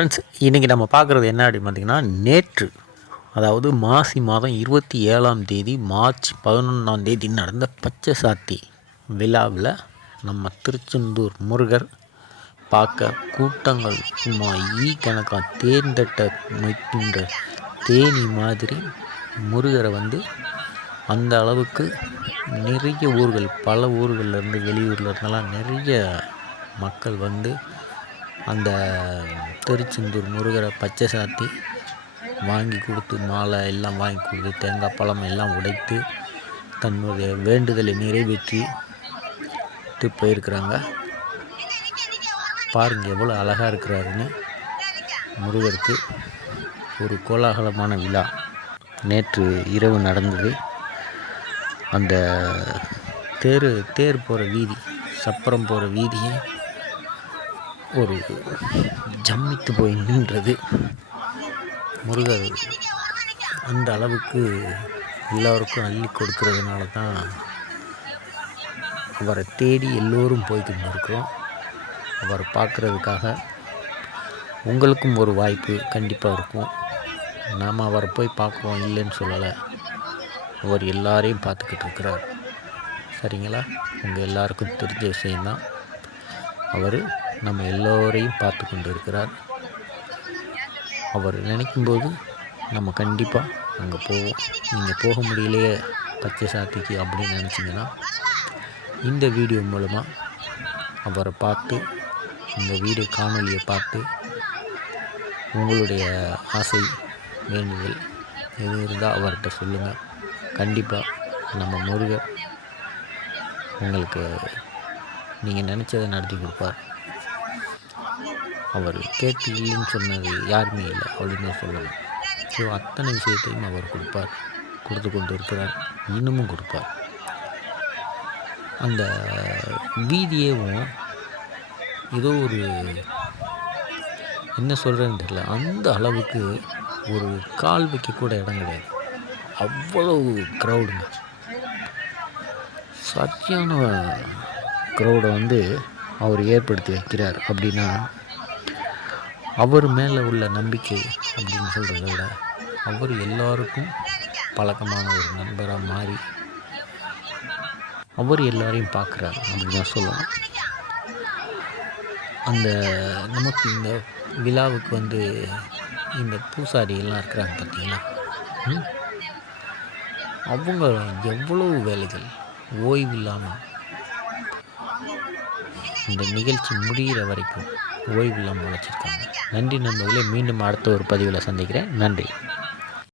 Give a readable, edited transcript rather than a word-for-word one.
Friends, இன்றைக்கி நம்ம பார்க்குறது என்ன அப்படின்னு பார்த்திங்கன்னா, நேற்று அதாவது மாசி மாதம் 27ஆம் தேதி மார்ச் 11ஆம் தேதி நடந்த பச்சை சாத்தி விழாவில் நம்ம திருச்செந்தூர் முருகர் பார்க்க கூட்டங்கள் சும்மா கணக்காக தேர்ந்தட்ட வைக்கின்ற தேனி மாதிரி முருகரை அந்த அளவுக்கு நிறைய ஊர்கள், பல ஊர்கள்லேருந்து வெளியூரில் இருந்தெல்லாம் நிறைய மக்கள் அந்த திருச்செந்தூர் முருகரை பச்சை சாத்தி வாங்கி கொடுத்து, மாலை எல்லாம் வாங்கி கொடுத்து, தேங்காய் பழம் எல்லாம் உடைத்து தன்னுடைய வேண்டுதலை நிறைவேற்றிட்டு போயிருக்கிறாங்க. பாருங்கள் எவ்வளோ அழகாக இருக்கிறாருன்னு. முருகருக்கு ஒரு கோலாகலமான விழா நேற்று இரவு நடந்தது. அந்த தேர் போகிற வீதி, சப்பரம் போகிற வீதியை ஒரு ஜம்மித்து போய் நின்றது. முருகர் அந்த அளவுக்கு எல்லோருக்கும் அள்ளி கொடுக்கறதுனால தான் அவரை தேடி எல்லோரும் போய்கிட்டு இருக்கிறோம். அவரை பார்க்குறதுக்காக உங்களுக்கும் ஒரு வாய்ப்பு கண்டிப்பாக இருக்கும். நாம் அவரை போய் பார்க்குறோம், இல்லைன்னு சொல்லலை. அவர் எல்லாரையும் பார்த்துக்கிட்டு இருக்கிறார். சரிங்களா? உங்கள் எல்லாருக்கும் தெரிஞ்ச விஷயந்தான். அவர் நம்ம எல்லோரையும் பார்த்து கொண்டு இருக்கிறார். அவர் நினைக்கும்போது நம்ம கண்டிப்பாக அங்கே போவோம். நீங்கள் போக முடியலையே பச்சை சாத்திக்கு அப்படின்னு நினச்சிங்கன்னா, இந்த வீடியோ மூலமாக அவரை பார்த்து, இந்த வீடியோ காணொலியை பார்த்து உங்களுடைய ஆசை, வேண்டுதல் எது இருந்தால் அவர்கிட்ட சொல்லுங்கள். கண்டிப்பாக நம்ம முருகர் உங்களுக்கு நீங்கள் நினச்சதை நடத்தி கொடுப்பார். அவர் கேட்டு இல்லைன்னு சொன்னது யாருமே இல்லை அப்படின்னு சொல்லலாம். ஸோ அத்தனை விஷயத்தையும் அவர் கொடுப்பார், கொடுத்து கொண்டு இருக்கிறார், இன்னமும் கொடுப்பார். அந்த வீதியேவும் ஏதோ ஒரு என்ன சொல்கிறேன்னு தெரியல, அந்த அளவுக்கு ஒரு கால் வைக்க கூட இடம் கிடையாது. அவ்வளவு க்ரௌடுங்க. சரியான க்ரௌடை அவர் ஏற்படுத்தி வைக்கிறார். அப்படின்னா அவர் மேலே உள்ள நம்பிக்கை அப்படின்னு சொல்கிறத விட, அவர் எல்லோருக்கும் பழக்கமான ஒரு நண்பராக மாறி அவர் எல்லாரையும் பார்க்குறார் அப்படின்னு தான் சொல்லணும். அந்த நமக்கு இந்த விழாவுக்கு இந்த பூசாரிகள்லாம் இருக்கிறாங்க பார்த்தீங்களா, அவங்க எவ்வளவு வேலைகள் ஓய்வில்லாமல் இந்த நிகழ்ச்சி முடிகிற வரைக்கும் ஓய்வில்லாமல் உழைச்சிருக்காங்க. நன்றி நண்பர்களே. மீண்டும் அடுத்த ஒரு பதிவில் சந்திக்கிறேன். நன்றி.